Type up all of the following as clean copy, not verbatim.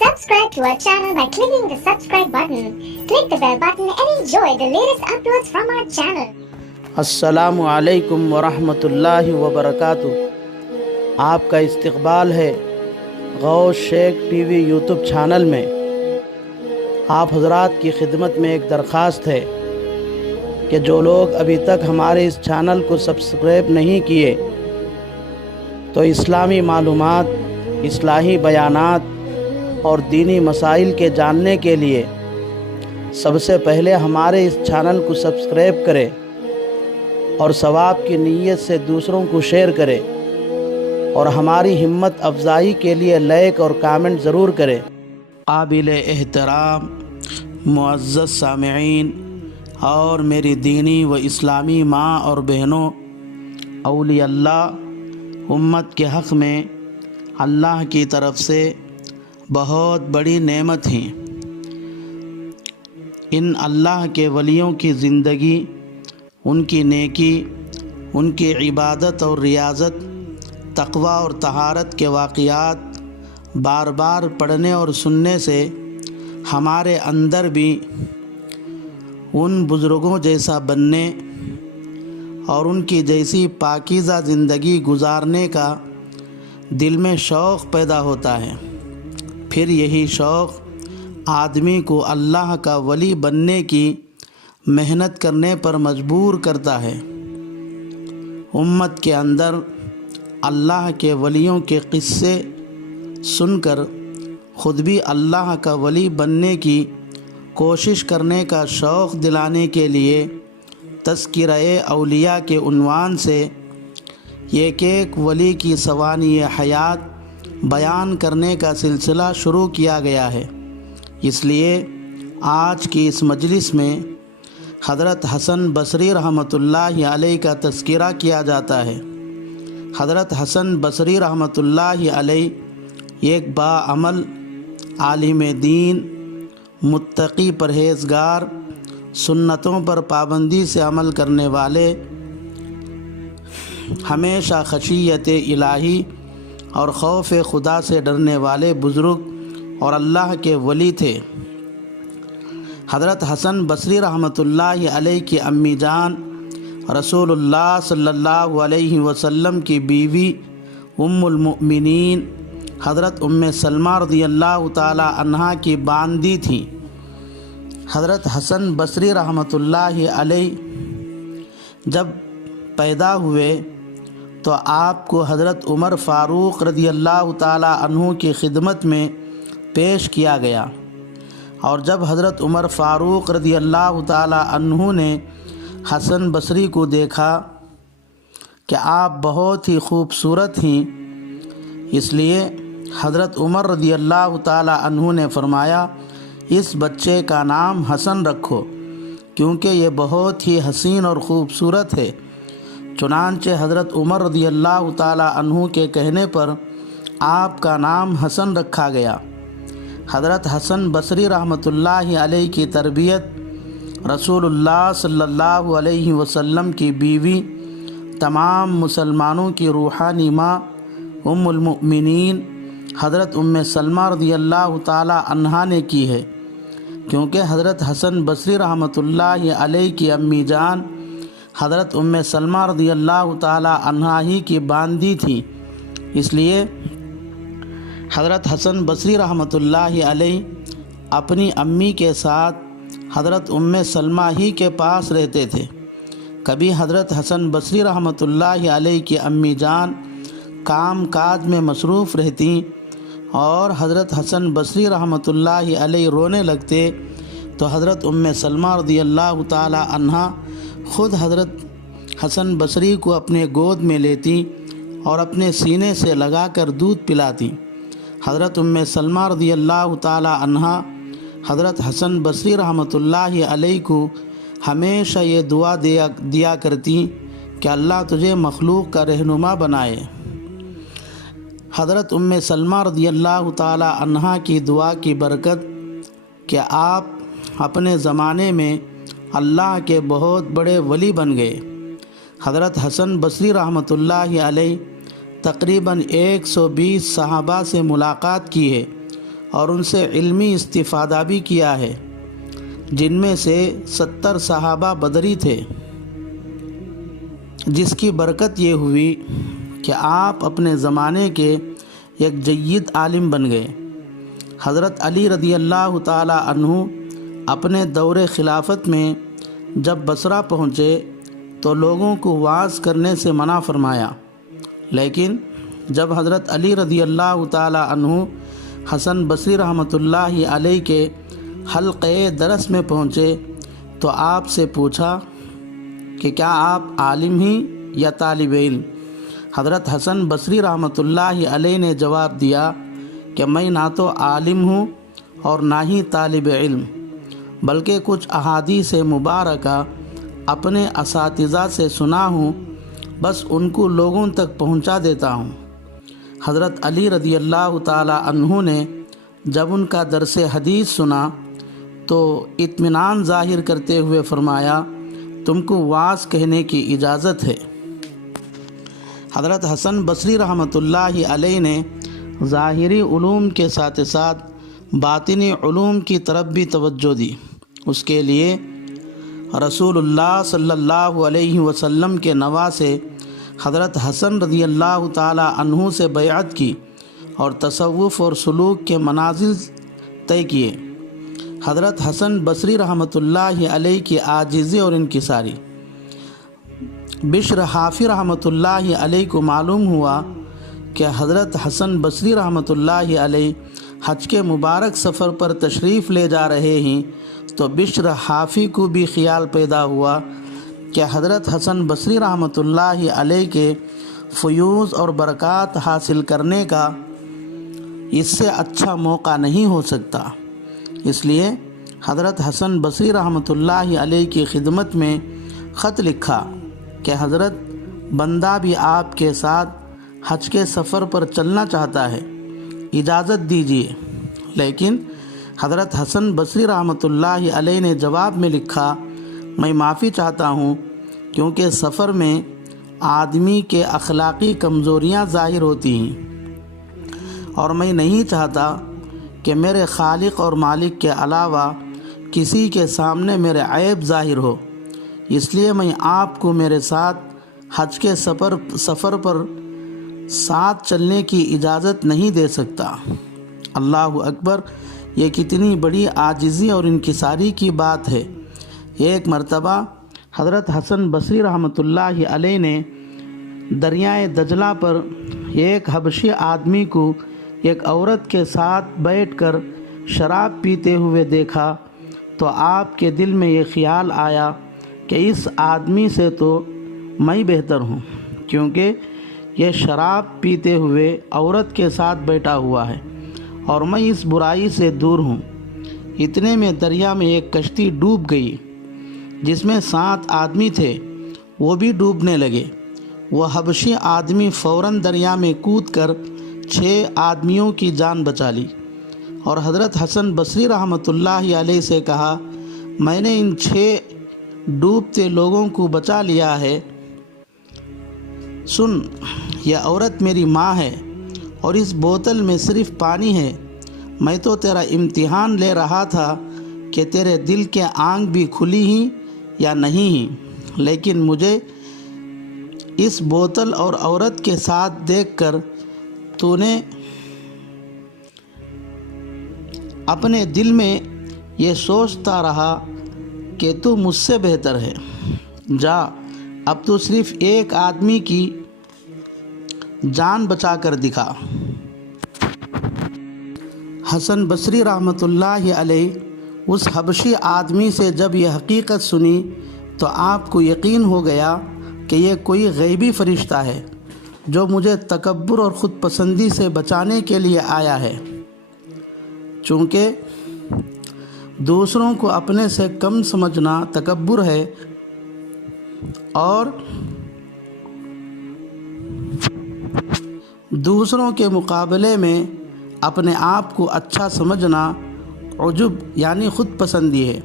Subscribe to our channel by clicking the subscribe button. Click the bell button and enjoy the latest uploads from our channel. السلام علیکم ورحمۃ اللہ وبرکاتہ۔ آپ کا استقبال ہے غوث شیخ ٹی وی یوٹیوب چینل میں۔ آپ حضرات کی خدمت میں ایک درخواست ہے کہ جو لوگ ابھی تک ہمارے اس چینل کو سبسکرائب نہیں کیے تو اسلامی معلومات، اصلاحی بیانات اور دینی مسائل کے جاننے کے لیے سب سے پہلے ہمارے اس چینل کو سبسکرائب کریں اور ثواب کی نیت سے دوسروں کو شیئر کریں اور ہماری ہمت افزائی کے لیے لائک اور کامنٹ ضرور کریں۔ قابل احترام معزز سامعین اور میری دینی و اسلامی ماں اور بہنوں، اولیاء اللہ امت کے حق میں اللہ کی طرف سے بہت بڑی نعمت ہیں۔ ان اللہ کے ولیوں کی زندگی، ان کی نیکی، ان کی عبادت اور ریاضت، تقوی اور طہارت کے واقعات بار بار پڑھنے اور سننے سے ہمارے اندر بھی ان بزرگوں جیسا بننے اور ان کی جیسی پاکیزہ زندگی گزارنے کا دل میں شوق پیدا ہوتا ہے۔ پھر یہی شوق آدمی کو اللہ کا ولی بننے کی محنت کرنے پر مجبور کرتا ہے۔ امت کے اندر اللہ کے ولیوں کے قصے سن کر خود بھی اللہ کا ولی بننے کی کوشش کرنے کا شوق دلانے کے لیے تذکرہ اولیاء کے عنوان سے ایک ایک ولی کی سوانح حیات بیان کرنے کا سلسلہ شروع کیا گیا ہے۔ اس لیے آج کی اس مجلس میں حضرت حسن بصری رحمۃ اللہ علیہ کا تذکرہ کیا جاتا ہے۔ حضرت حسن بصری رحمۃ اللہ علیہ ایک باعمل عالم دین، متقی، پرہیزگار، سنتوں پر پابندی سے عمل کرنے والے، ہمیشہ خشیت الہی اور خوف خدا سے ڈرنے والے بزرگ اور اللہ کے ولی تھے۔ حضرت حسن بصری رحمۃ اللہ علیہ کی امی جان رسول اللہ صلی اللہ علیہ وسلم کی بیوی ام المؤمنین حضرت ام سلمہ رضی اللہ تعالی عنہا کی باندی تھیں۔ حضرت حسن بصری رحمۃ اللہ علیہ جب پیدا ہوئے تو آپ کو حضرت عمر فاروق رضی اللہ تعالی عنہ کی خدمت میں پیش کیا گیا، اور جب حضرت عمر فاروق رضی اللہ تعالی عنہ نے حسن بصری کو دیکھا کہ آپ بہت ہی خوبصورت ہیں، اس لیے حضرت عمر رضی اللہ تعالی عنہ نے فرمایا اس بچے کا نام حسن رکھو کیونکہ یہ بہت ہی حسین اور خوبصورت ہے۔ چنانچہ حضرت عمر رضی اللہ تعالی عنہ کے کہنے پر آپ کا نام حسن رکھا گیا۔ حضرت حسن بصری رحمۃ اللہ علیہ کی تربیت رسول اللہ صلی اللہ علیہ وسلم کی بیوی، تمام مسلمانوں کی روحانی ماں ام المؤمنین حضرت ام سلمہ رضی اللہ تعالی عنہا نے کی ہے، کیونکہ حضرت حسن بصری رحمۃ اللہ علیہ کی امی جان حضرت ام سلمہ رضی اللہ تعالی عنہا ہی کی باندی تھی، اس لیے حضرت حسن بصری رحمۃ اللہ علیہ اپنی امی کے ساتھ حضرت ام سلمہ ہی کے پاس رہتے تھے۔ کبھی حضرت حسن بصری رحمۃ اللہ علیہ کی امی جان کام کاج میں مصروف رہتی اور حضرت حسن بصری رحمۃ اللہ علیہ رونے لگتے تو حضرت ام سلمہ رضی اللہ تعالی عنہا خود حضرت حسن بصری کو اپنے گود میں لیتی اور اپنے سینے سے لگا کر دودھ پلاتی۔ حضرت ام سلمہ رضی اللہ تعالی عنہا حضرت حسن بصری رحمۃ اللہ علیہ کو ہمیشہ یہ دعا دیا کرتی کہ اللہ تجھے مخلوق کا رہنما بنائے۔ حضرت ام سلمہ رضی اللہ تعالی عنہا کی دعا کی برکت کہ آپ اپنے زمانے میں اللہ کے بہت بڑے ولی بن گئے۔ حضرت حسن بصری رحمۃ اللہ علیہ تقریباً 120 صحابہ سے ملاقات کی ہے اور ان سے علمی استفادہ بھی کیا ہے، جن میں سے 70 صحابہ بدری تھے، جس کی برکت یہ ہوئی کہ آپ اپنے زمانے کے ایک جید عالم بن گئے۔ حضرت علی رضی اللہ تعالی عنہ اپنے دور خلافت میں جب بصرہ پہنچے تو لوگوں کو وعظ کرنے سے منع فرمایا، لیکن جب حضرت علی رضی اللہ تعالی عنہ حسن بصری رحمۃ اللہ علیہ کے حلقے درس میں پہنچے تو آپ سے پوچھا کہ کیا آپ عالم ہی یا طالب علم؟ حضرت حسن بصری رحمۃ اللہ علیہ نے جواب دیا کہ میں نہ تو عالم ہوں اور نہ ہی طالب علم، بلکہ کچھ احادیث مبارکہ اپنے اساتذہ سے سنا ہوں، بس ان کو لوگوں تک پہنچا دیتا ہوں۔ حضرت علی رضی اللہ تعالی عنہ نے جب ان کا درس حدیث سنا تو اطمینان ظاہر کرتے ہوئے فرمایا، تم کو وعظ کہنے کی اجازت ہے۔ حضرت حسن بصری رحمۃ اللہ علیہ نے ظاہری علوم کے ساتھ ساتھ باطنی علوم کی طرف بھی توجہ دی۔ اس کے لیے رسول اللہ صلی اللہ علیہ وسلم کے نواسے حضرت حسن رضی اللہ تعالی عنہ سے بیعت کی اور تصوف اور سلوک کے منازل طے کیے۔ حضرت حسن بصری رحمۃ اللہ علیہ کی عاجزی اور انکساری۔ بشر حافی رحمۃ اللہ علیہ کو معلوم ہوا کہ حضرت حسن بصری رحمۃ اللہ علیہ حج کے مبارک سفر پر تشریف لے جا رہے ہیں تو بشر حافی کو بھی خیال پیدا ہوا کہ حضرت حسن بصری رحمۃ اللہ علیہ کے فیوض اور برکات حاصل کرنے کا اس سے اچھا موقع نہیں ہو سکتا، اس لیے حضرت حسن بصری رحمۃ اللہ علیہ کی خدمت میں خط لکھا کہ حضرت بندہ بھی آپ کے ساتھ حج کے سفر پر چلنا چاہتا ہے، اجازت دیجیے۔ لیکن حضرت حسن بصری رحمۃ اللہ علیہ نے جواب میں لکھا، میں معافی چاہتا ہوں کیونکہ سفر میں آدمی کے اخلاقی کمزوریاں ظاہر ہوتی ہیں اور میں نہیں چاہتا کہ میرے خالق اور مالک کے علاوہ کسی کے سامنے میرے عیب ظاہر ہو، اس لیے میں آپ کو میرے ساتھ حج کے سفر پر ساتھ چلنے کی اجازت نہیں دے سکتا۔ اللہ اکبر، یہ کتنی بڑی عاجزی اور انکساری کی بات ہے۔ ایک مرتبہ حضرت حسن بصری رحمۃ اللہ علیہ نے دریائے دجلہ پر ایک حبشی آدمی کو ایک عورت کے ساتھ بیٹھ کر شراب پیتے ہوئے دیکھا تو آپ کے دل میں یہ خیال آیا کہ اس آدمی سے تو میں بہتر ہوں، کیونکہ یہ شراب پیتے ہوئے عورت کے ساتھ بیٹھا ہوا ہے اور میں اس برائی سے دور ہوں۔ اتنے میں دریا میں ایک کشتی ڈوب گئی جس میں 7 آدمی تھے، وہ بھی ڈوبنے لگے۔ وہ حبشی آدمی فوراً دریا میں کود کر 6 آدمیوں کی جان بچا لی اور حضرت حسن بصری رحمۃ اللہ علیہ سے کہا، میں نے ان 6 ڈوبتے لوگوں کو بچا لیا ہے، سن، یہ عورت میری ماں ہے اور اس بوتل میں صرف پانی ہے۔ میں تو تیرا امتحان لے رہا تھا کہ تیرے دل کے آنکھ بھی کھلی ہیں یا نہیں ہیں، لیکن مجھے اس بوتل اور عورت کے ساتھ دیکھ کر تو نے اپنے دل میں یہ سوچتا رہا کہ تو مجھ سے بہتر ہے، جا اب تو صرف ایک آدمی کی جان بچا کر دکھا۔ حسن بصری رحمۃ اللہ علیہ اس حبشی آدمی سے جب یہ حقیقت سنی تو آپ کو یقین ہو گیا کہ یہ کوئی غیبی فرشتہ ہے جو مجھے تکبر اور خود پسندی سے بچانے کے لیے آیا ہے۔ چونکہ دوسروں کو اپنے سے کم سمجھنا تکبر ہے اور دوسروں کے مقابلے میں اپنے آپ کو اچھا سمجھنا عجب یعنی خود پسندی ہے،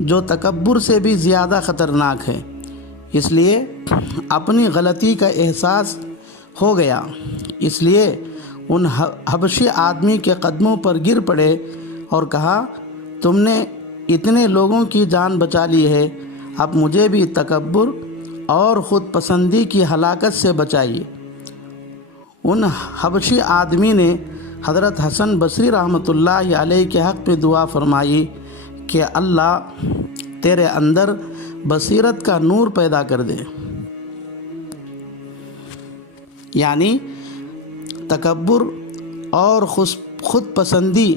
جو تکبر سے بھی زیادہ خطرناک ہے۔ اس لیے اپنی غلطی کا احساس ہو گیا، اس لیے ان حبشی آدمی کے قدموں پر گر پڑے اور کہا، تم نے اتنے لوگوں کی جان بچا لی ہے، اب مجھے بھی تکبر اور خود پسندی کی ہلاکت سے بچائیے۔ ان حبشی آدمی نے حضرت حسن بصری رحمۃ اللہ علیہ کے حق میں دعا فرمائی کہ اللہ تیرے اندر بصیرت کا نور پیدا کر دے، یعنی تکبر اور خود پسندی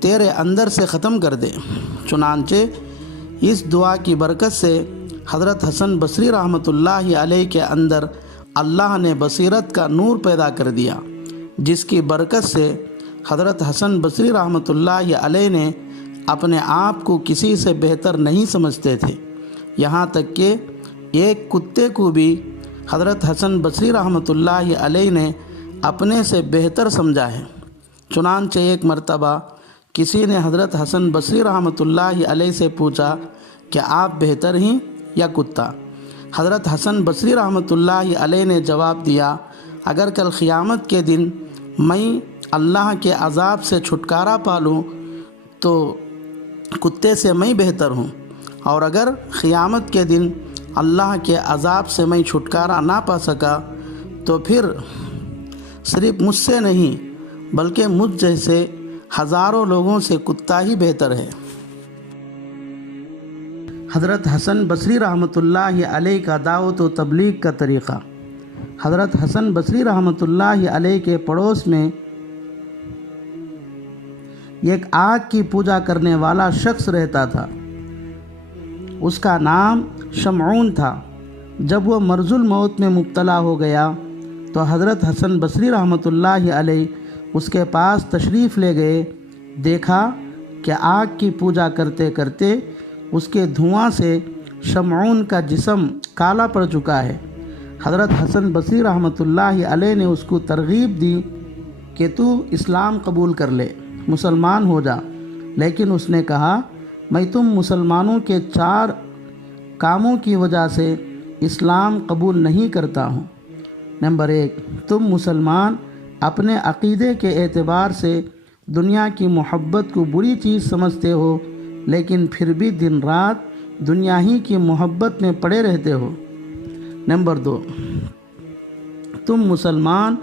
تیرے اندر سے ختم کر دے۔ چنانچہ اس دعا کی برکت سے حضرت حسن بصری رحمۃ اللہ علیہ کے اندر اللہ نے بصیرت کا نور پیدا کر دیا، جس کی برکت سے حضرت حسن بصری رحمۃ اللہ علیہ نے اپنے آپ کو کسی سے بہتر نہیں سمجھتے تھے، یہاں تک کہ ایک کتے کو بھی حضرت حسن بصری رحمۃ اللہ علیہ نے اپنے سے بہتر سمجھا ہے۔ چنانچہ ایک مرتبہ کسی نے حضرت حسن بصری رحمۃ اللہ علیہ سے پوچھا کہ آپ بہتر ہیں یا کتا؟ حضرت حسن بصری رحمۃ اللہ علیہ نے جواب دیا، اگر کل قیامت کے دن میں اللہ کے عذاب سے چھٹکارا پا لوں تو کتے سے میں بہتر ہوں، اور اگر قیامت کے دن اللہ کے عذاب سے میں چھٹکارا نہ پا سکا تو پھر صرف مجھ سے نہیں بلکہ مجھ جیسے ہزاروں لوگوں سے کتا ہی بہتر ہے۔ حضرت حسن بصری رحمۃ اللہ علیہ کا دعوت و تبلیغ کا طریقہ۔ حضرت حسن بصری رحمۃ اللہ علیہ کے پڑوس میں ایک آگ کی پوجا کرنے والا شخص رہتا تھا، اس کا نام شمعون تھا۔ جب وہ مرض الموت میں مبتلا ہو گیا تو حضرت حسن بصری رحمۃ اللہ علیہ اس کے پاس تشریف لے گئے۔ دیکھا کہ آگ کی پوجا کرتے کرتے اس کے دھواں سے شمعون کا جسم کالا پڑ چکا ہے۔ حضرت حسن بصری رحمۃ اللہ علیہ نے اس کو ترغیب دی کہ تو اسلام قبول کر لے، مسلمان ہو جا، لیکن اس نے کہا، میں تم مسلمانوں کے 4 کاموں کی وجہ سے اسلام قبول نہیں کرتا ہوں۔ نمبر 1، تم مسلمان اپنے عقیدے کے اعتبار سے دنیا کی محبت کو بری چیز سمجھتے ہو، لیکن پھر بھی دن رات دنیا ہی کی محبت میں پڑے رہتے ہو۔ نمبر 2، تم مسلمان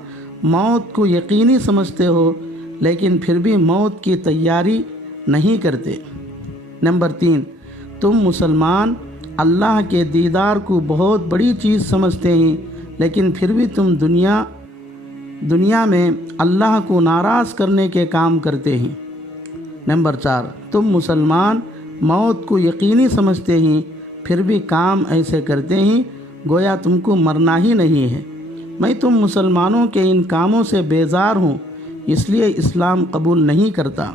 موت کو یقینی سمجھتے ہو، لیکن پھر بھی موت کی تیاری نہیں کرتے۔ نمبر 3، تم مسلمان اللہ کے دیدار کو بہت بڑی چیز سمجھتے ہیں، لیکن پھر بھی تم دنیا میں اللہ کو ناراض کرنے کے کام کرتے ہیں۔ نمبر 4، تم مسلمان موت کو یقینی سمجھتے ہیں، پھر بھی کام ایسے کرتے ہیں گویا تم کو مرنا ہی نہیں ہے۔ میں تم مسلمانوں کے ان کاموں سے بیزار ہوں، اس لیے اسلام قبول نہیں کرتا۔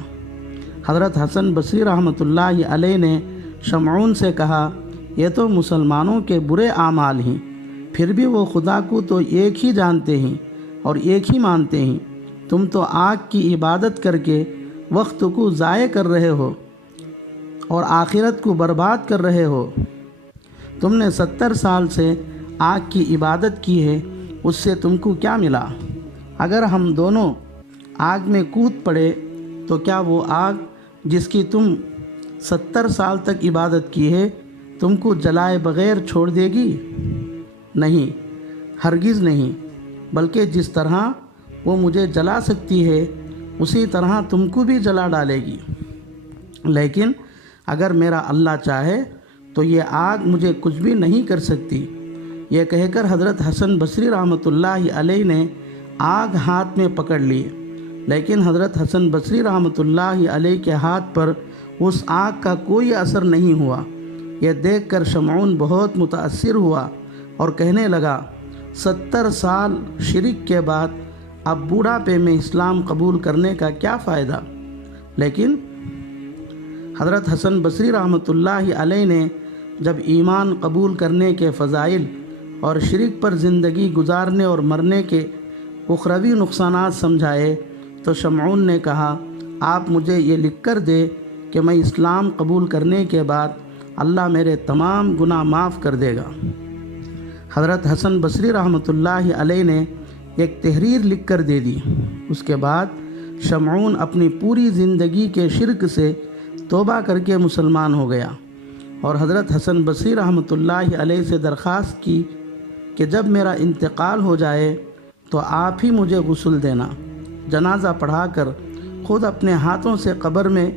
حضرت حسن بصری رحمۃ اللہ علیہ نے شمعون سے کہا، یہ تو مسلمانوں کے برے اعمال ہیں، پھر بھی وہ خدا کو تو ایک ہی جانتے ہیں اور ایک ہی مانتے ہیں، تم تو آگ کی عبادت کر کے وقت کو ضائع کر رہے ہو اور آخرت کو برباد کر رہے ہو۔ تم نے 70 سال سے آگ کی عبادت کی ہے، اس سے تم کو کیا ملا؟ اگر ہم دونوں آگ میں کود پڑے تو کیا وہ آگ جس کی تم 70 سال تک عبادت کی ہے تم کو جلائے بغیر چھوڑ دے گی؟ نہیں، ہرگز نہیں، بلکہ جس طرح وہ مجھے جلا سکتی ہے اسی طرح تم کو بھی جلا ڈالے گی۔ لیکن اگر میرا اللہ چاہے تو یہ آگ مجھے کچھ بھی نہیں کر سکتی۔ یہ کہہ کر حضرت حسن بصری رحمۃ اللہ علیہ نے آگ ہاتھ میں پکڑ لی، لیکن حضرت حسن بصری رحمۃ اللہ علیہ کے ہاتھ پر اس آگ کا کوئی اثر نہیں ہوا۔ یہ دیکھ کر شمعون بہت متاثر ہوا اور کہنے لگا، 70 سال شرک کے بعد اب بوڑھاپے میں اسلام قبول کرنے کا کیا فائدہ؟ لیکن حضرت حسن بصری رحمۃ اللہ علیہ نے جب ایمان قبول کرنے کے فضائل اور شرک پر زندگی گزارنے اور مرنے کے اخروی نقصانات سمجھائے تو شمعون نے کہا، آپ مجھے یہ لکھ کر دے کہ میں اسلام قبول کرنے کے بعد اللہ میرے تمام گناہ معاف کر دے گا۔ حضرت حسن بصری رحمۃ اللہ علیہ نے ایک تحریر لکھ کر دے دی۔ اس کے بعد شمعون اپنی پوری زندگی کے شرک سے توبہ کر کے مسلمان ہو گیا، اور حضرت حسن بصری رحمۃ اللہ علیہ سے درخواست کی کہ جب میرا انتقال ہو جائے تو آپ ہی مجھے غسل دینا، جنازہ پڑھا کر خود اپنے ہاتھوں سے قبر میں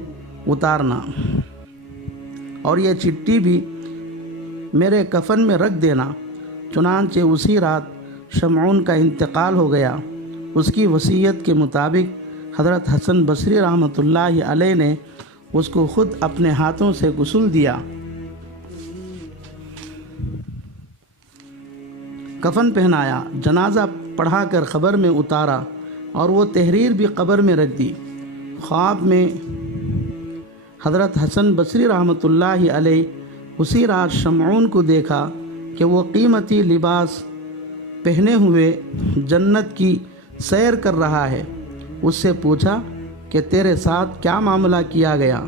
اتارنا، اور یہ چٹھی بھی میرے کفن میں رکھ دینا۔ چنانچہ اسی رات شمعون کا انتقال ہو گیا۔ اس کی وصیت کے مطابق حضرت حسن بصری رحمۃ اللہ علیہ نے اس کو خود اپنے ہاتھوں سے غسل دیا، کفن پہنایا، جنازہ پڑھا کر قبر میں اتارا، اور وہ تحریر بھی قبر میں رکھ دی۔ خواب میں حضرت حسن بصری رحمۃ اللہ علیہ اسی رات شمعون کو دیکھا کہ وہ قیمتی لباس پہنے ہوئے جنت کی سیر کر رہا ہے۔ اس سے پوچھا کہ تیرے ساتھ کیا معاملہ کیا گیا؟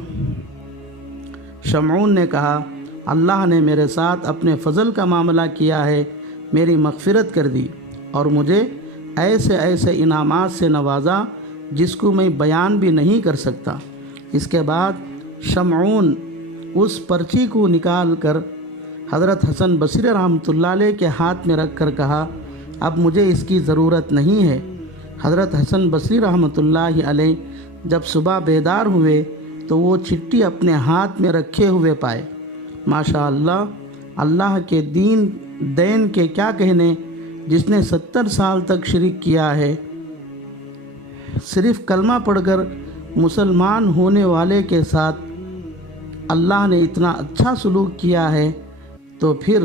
شمعون نے کہا، اللہ نے میرے ساتھ اپنے فضل کا معاملہ کیا ہے، میری مغفرت کر دی اور مجھے ایسے ایسے انعامات سے نوازا جس کو میں بیان بھی نہیں کر سکتا۔ اس کے بعد شمعون اس پرچی کو نکال کر حضرت حسن بصری رحمۃ اللہ علیہ کے ہاتھ میں رکھ کر کہا، اب مجھے اس کی ضرورت نہیں ہے۔ حضرت حسن بصری رحمۃ اللہ علیہ جب صبح بیدار ہوئے تو وہ چٹھی اپنے ہاتھ میں رکھے ہوئے پائے۔ ماشاء اللہ، اللہ کے دین کے کیا کہنے، جس نے 70 سال تک شرک کیا ہے، صرف کلمہ پڑھ کر مسلمان ہونے والے کے ساتھ اللہ نے اتنا اچھا سلوک کیا ہے، تو پھر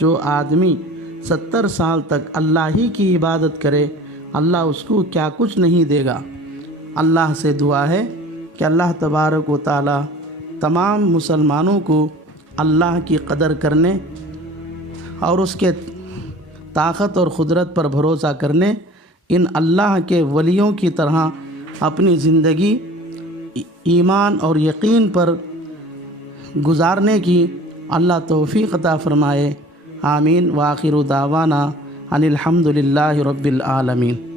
جو آدمی 70 سال تک اللہ ہی کی عبادت کرے، اللہ اس کو کیا کچھ نہیں دے گا۔ اللہ سے دعا ہے کہ اللہ تبارک و تعالی تمام مسلمانوں کو اللہ کی قدر کرنے اور اس کے طاقت اور قدرت پر بھروسہ کرنے، ان اللہ کے ولیوں کی طرح اپنی زندگی ایمان اور یقین پر گزارنے کی اللہ توفیق عطا فرمائے۔ آمین۔ وآخر دعوانا ان الحمد للہ رب العالمین۔